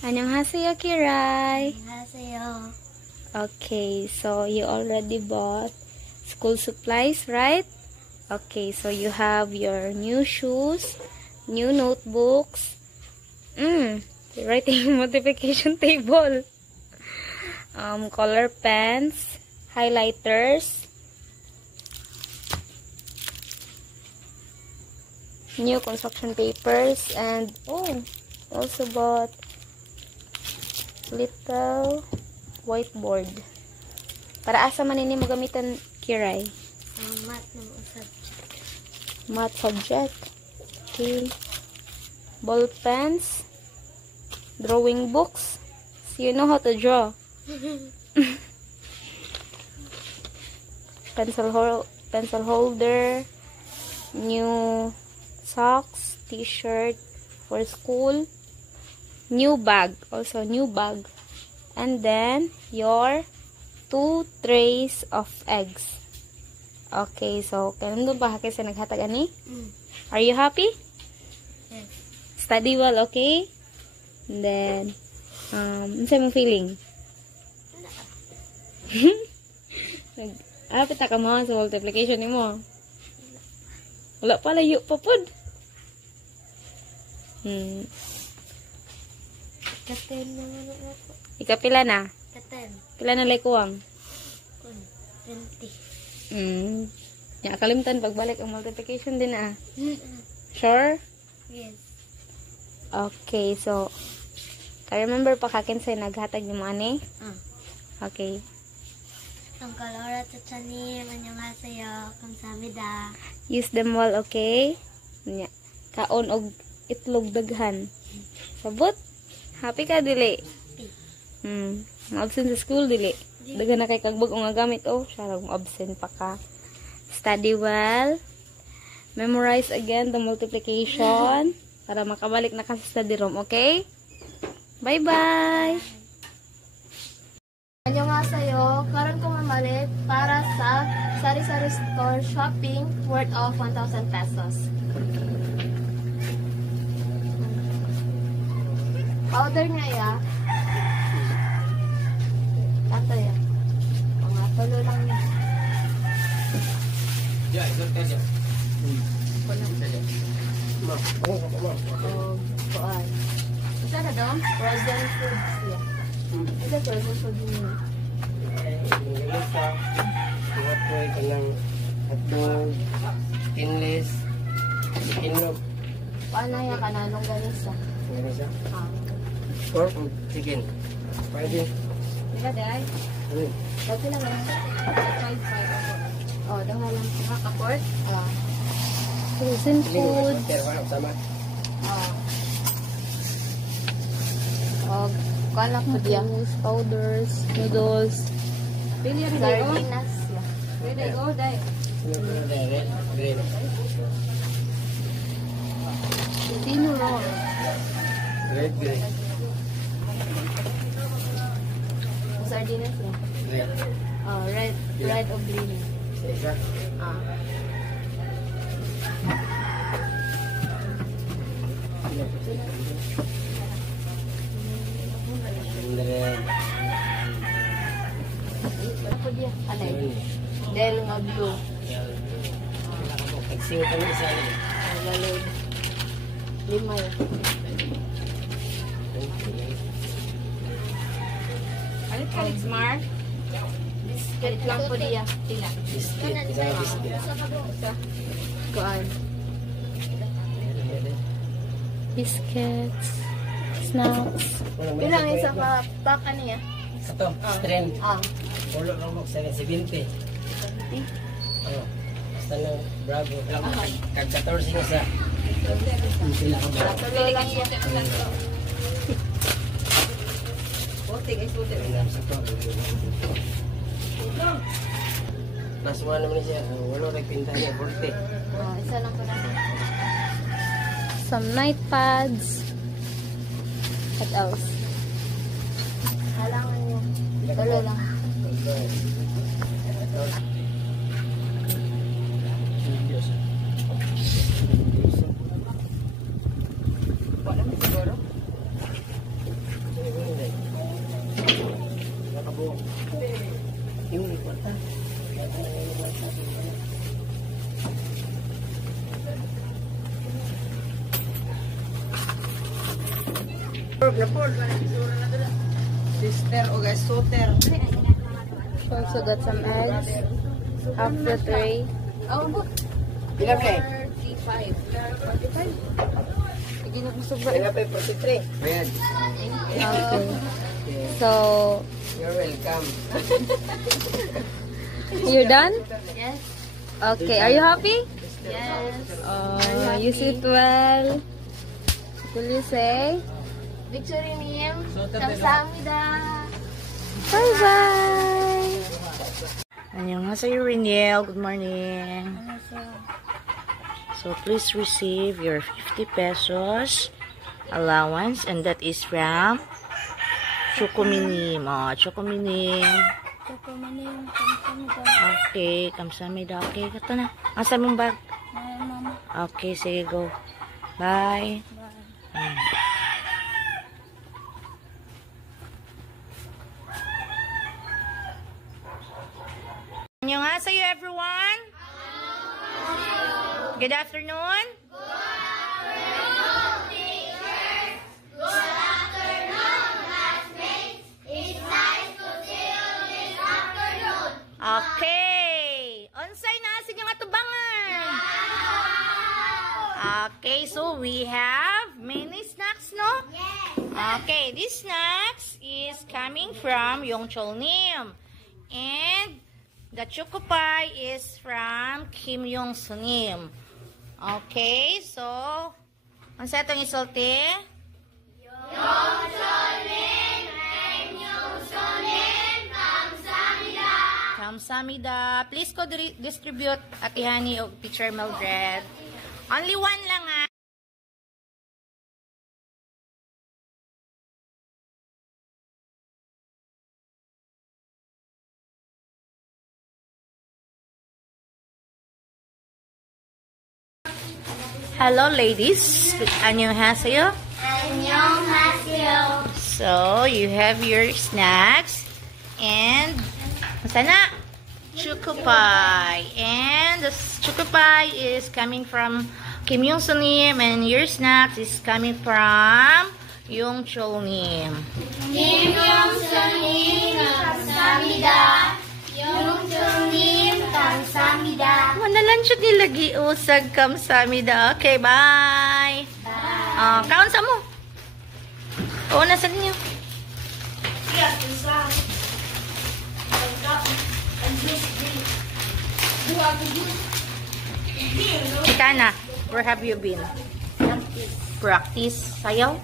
Annyeonghaseyo, Kiray. 안녕하세요. Okay, so you already bought school supplies, right? Okay, so you have your new shoes, new notebooks. You're writing multiplication table. Color pens, highlighters, new construction papers, and also bought little whiteboard. Para asa man ini mo gamitan, Kiray? Math ng subject. Math subject. Okay. Ball pens, drawing books. So you know how to draw. Pencil holder, new socks, t-shirt for school, new bag, and then your 2 trays of eggs. Okay, so kanino ba kasi naghatag ani? Are you happy? Yes. Study well, okay? And then unsa mo feeling? Pita ka mo sa multiplication nimo. Wala pa layo pa pod. Katen naman ako. Ikapila na? Katen. Pila na lay kuwang? 20. Ya, kalimtan pagbalik ang multiplication din ah. Sure? Yes. Okay, so ka-remember pa kakin sa naghatag ni mo ani? Okay. Ang kalora tsachanim. 안녕하세요. 감사합니다. Use them well, okay? Nya. Kaon og itlog daghan. Sabot? Happy ka dili? Absent sa school dili. Daghan na kay kagbag nga gamit siya absent pa ka. Study well. Memorize again the multiplication para makabalik na ka sa study room, okay? Bye-bye. 안녕하세요. Karon ko mamalit para sa sari-sari store shopping worth of 1,000 pesos. Powder nga ya. Ato ya. Mga tulo lang niya. Ya, itu saja. Kuan. Isa na daw? Frozen foods ya. Isa frozen food niya. Lisa, buat kue kanang hotdog, stainless, chicken Paano ya kananong ganisa? Ganisa. Pork and chicken. Pwede. Diba day? Dati lang lang. 5 ako. Daw lang ka-pork. Frozen food. Sama. Kalak po diya. Powders, noodles. Sardinas. Ready, go, day. Green. Tino roll. Red, green. Sardinas ya. Red. Red or green. Isa. Red. Ako dia. Anay. Del nga blue. Pagsing kami isa. Galod. 5 yun. Alit ka, Mar? Biscuit lang po diya. Pila. Biscuit. Isa biscuit. Kuan. Biscuits, snacks. Pila ang isa ka pack niya? Ito, strength. Ulo lang mo, 770. Basta lang, bravo. Kag 14 na sa. Sila ka ba? Tuloy lang siya. Plus 1 naman siya. Wala nagpinta niya, 40. Isa lang po natin. Some night pads. What else? Halangan niya. Tuloy lang. Wala mo siguro? Sister o guys, suter. Also got some eggs. Half the tray. Pila kay? 35. 45. Hindi na gusto ba? Pila kay 43. Ayan. Okay. So, You're welcome. you done? Yes. Okay. Are you happy? Yes. You sit well. Will you say? Victory name. 감사합니다. Bye-bye. Annyeonghaseyo, Riniel. Good morning. So please receive your 50 pesos allowance, and that is from Chocominim. Oh, Chocominim. Okay, kamsamida. Okay, kato na. Asa mong bag? Okay, sige, go. Bye. Annyeonghaseyo, everyone. Good afternoon. Okay. Unsay na sa inyong atubangan? Okay, so we have many snacks, no? Yes. Okay, this snacks is coming from Yongchol Nim. And the choco pie is from Kim Yong Sunim. Okay, so unsa itong isulti? Yongchol Nim, Kim Yong Sunim, kamsamida. Kamsamida. Please ko distribute at ihani og Teacher Mildred. Only one lang ah. Hello ladies, annyeonghaseyo. 안녕하세요. So you have your snacks and sana choco pie, and the choco pie is coming from Kim Yong Sunim, and your snacks is coming from Yongchol Nim. 김용수님 감사합니다. 용수님 감사합니다. Manalan siya nilagi usag kamsamida. Okay, bye. Kaon sa mo. Oo, nasa ninyo. Chicana, where have you been? Practice. Sayaw?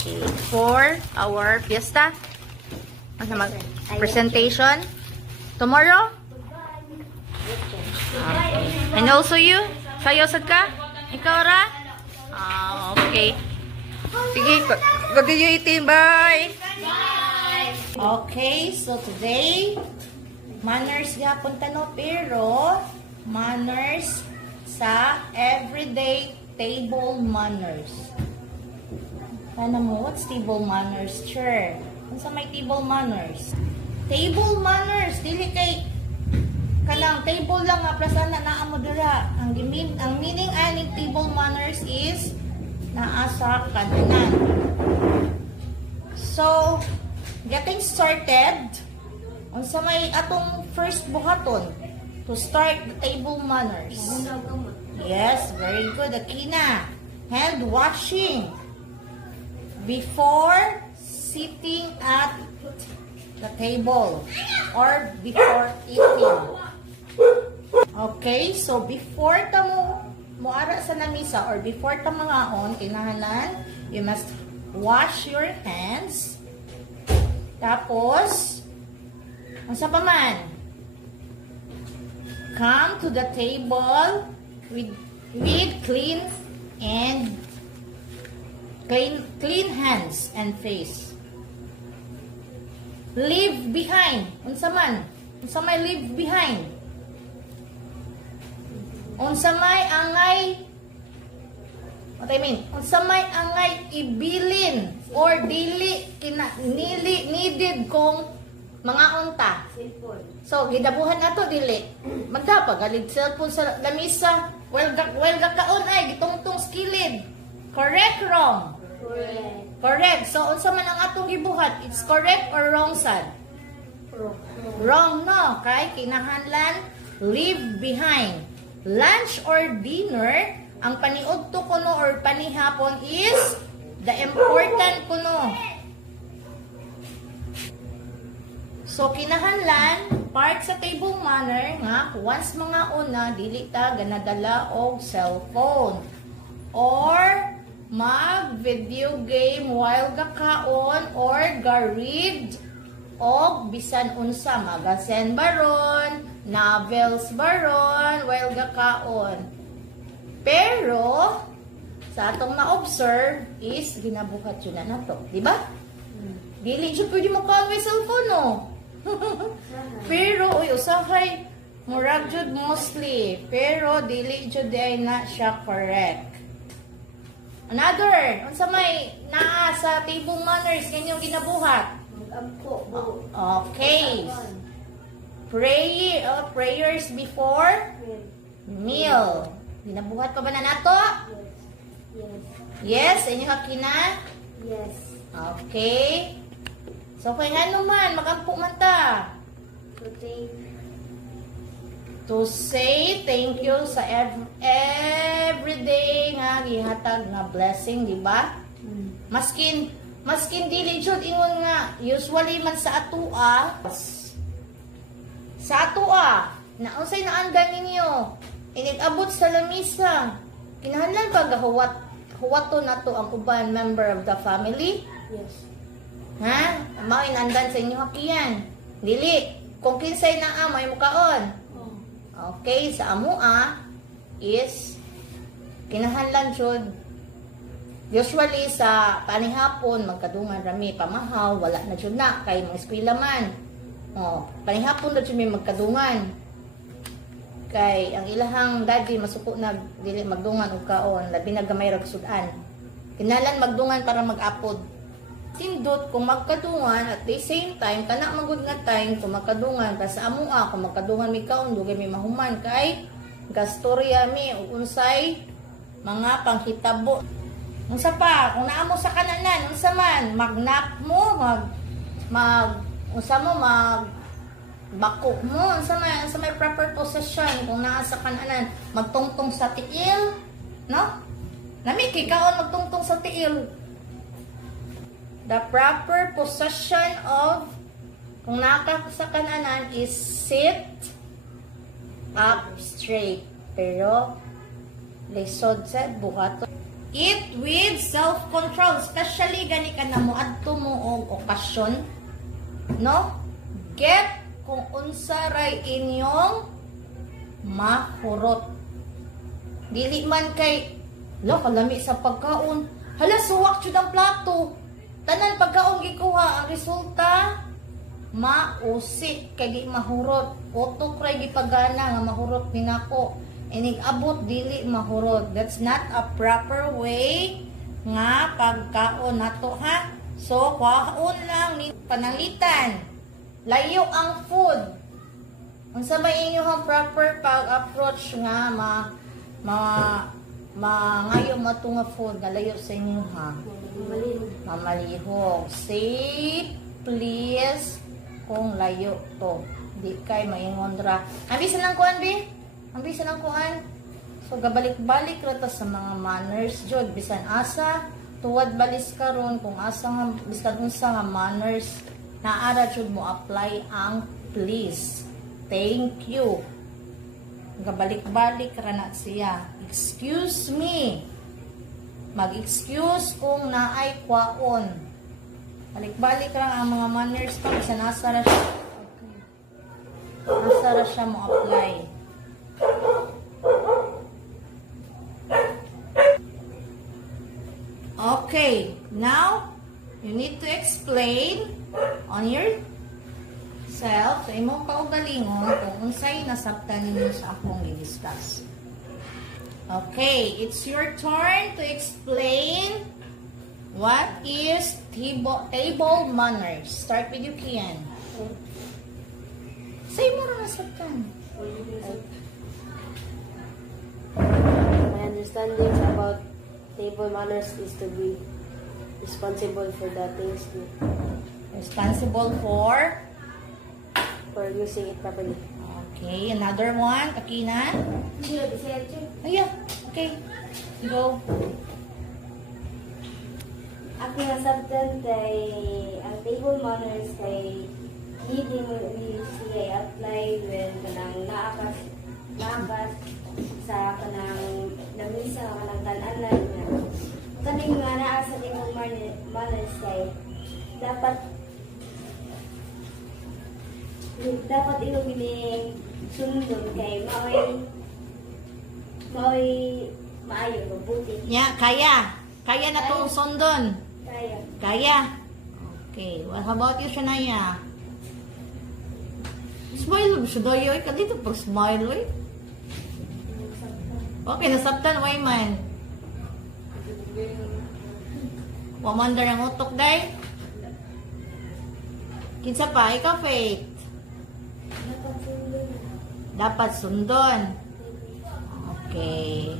Okay. For our fiesta? Ano mag presentation? Tomorrow? Okay. And also you? Sayaw sad ka? Ikaw ra? Okay. Sige, continue eating. Bye! Bye! Okay, so today, manners gapon tano, pero manners sa everyday table manners. Ano mo, what's table manners? Sure. Kung sa may table manners? Table manners, dili kay kanang table lang nga plasan na naa mo dira. Ang meaning ani table manners is naa sa kadanan. So, getting started, unsa may atong first buhaton to start the table manners. Yes, very good. Akina, hand washing before sitting at the table or before eating. Okay, so before ta mo ara sa lamisa or before ta mangaon, kinahanglan you must wash your hands. Tapos unsa pa man, come to the table with clean hands and face. Leave behind. Unsa may leave behind? Unsa may angay, what I mean? Unsa may angay ibilin or dili needed kong mga unta. So gidabuhan nato dili. Magdapa galig cellphone sa lamisa. Well gakaon ay gitungtong skilid. Correct, wrong? Correct. Correct. So, unsa man ang atong gibuhat? It's correct or wrong, sad? Wrong, no? Kay kinahanglan leave behind. Lunch or dinner, ang paniudto kuno or panihapon is the important kuno. So, kinahanglan, part sa table manner nga, once mga una, dili ta ganadala og cellphone. Or, mag-video game while gakaon or ga-read o bisan unsa magazine baron, novels baron while gakaon. Pero sa atong ma-observe is ginabuhat yun na nato, di ba? Dili siya pwede mo kaon with cellphone, no? Pero uy usahay murag jud mostly, pero dili jud ay na siya correct. Another, unsa may naa sa table manners kanyang ginabuhat? Okay. Prayers before meal. Ginabuhat pa ba na nato? Yes, inyo hakina? Yes. Okay. So kay ano man magampo man ta? To say thank you sa everyday nga gihatag nga blessing, di ba? Maskin dili jud ingon nga usually man sa atua na unsay naandan ninyo inigabot sa lamisa kinahanglan pa huwato nato ang uban member of the family. Yes. Ha? Mao inandan sa inyo hakiyan. Dili kung kinsay naa may mukaon. Okay, sa amua is kinahanglan jud usually sa panihapon magkadungan rami pamahaw wala na jud na kay mga eskwela man. Panihapon na jud may magkadungan. Kay ang ilahang daddy masuko na dili magdungan og kaon labi na gamay ra sudan. Kinahanglan magdungan para mag-apod. Tindot kung magkadungan at the same time kana magud nga time kung magkadungan ka sa amua kung magkadungan mi kaon dugay mi mahuman kay gastorya mi ug unsay mga panghitabo. Unsa pa kung naa mo sa kananan unsa man magnap mo bako mo unsa may proper possession kung naa sa kananan magtungtong sa tiil no nami kay kaon magtungtong sa tiil. The proper possession of kung naka sa kananan is sit up straight. Pero lisod sa buhat. Eat with self-control. Especially gani ka na mo adto mo og okasyon. No? Get kung unsa ray inyong mahurot. Dili man kay lo kalami sa pagkaon. Hala suwak jud ang plato. Tanan pagkaon gikuha ang resulta mausik kay di mahurot. Utok ray gipagana nga mahurot ni nako. Inig abot dili mahurot. That's not a proper way nga pagkaon nato ha. So kwaon lang ni pananglitan. Layo ang food. Unsa ba inyong proper pag-approach nga ngayo matunga food nga layo sa inyo ha. Mamalihog. Say please kung layo to. Di kay maingon ra. Ambisan ang kuan bi? Ambisan ang kuan. So gabalik-balik ra ta sa mga manners jud bisan asa tuwad balis karon kung asa nga bisan unsa nga manners naara jud mo apply ang please. Thank you. Gabalik-balik ra na siya. Excuse me. Mag-excuse kung naay kwaon. Balik-balik lang ang mga manners pa kasi nasa ra siya. Nasa ra siya mo apply. Okay, now you need to explain on yourself sa imong kaugalingon kung unsay nasabtan ninyo sa akong i-discuss. Okay, it's your turn to explain what is table manners. Start with you, Kian. Say mo rin nasabtan. My understanding about table manners is to be responsible for the things Responsible for? for using it properly. Okay, another one. Akina? Ayan. Okay. Go. Ako nga sabtan kay ang table manners kay hindi mo siya apply when kanang naakas sa kanang lamisa kanang tananan nga kaning nga naa sa table manners kay dapat ilo bining sundon kay maayo mabuti Nya, kaya. Kaya na itong sundon. kaya. Kaya. Okay. Well, how about you, Shania? Smile, Shania. Ka dito pag smile, oy. Okay, nasabtan, way man. Wamandar ang utok, day. Kinsa pa, ikaw, Faith. Dapat sundon. Okay.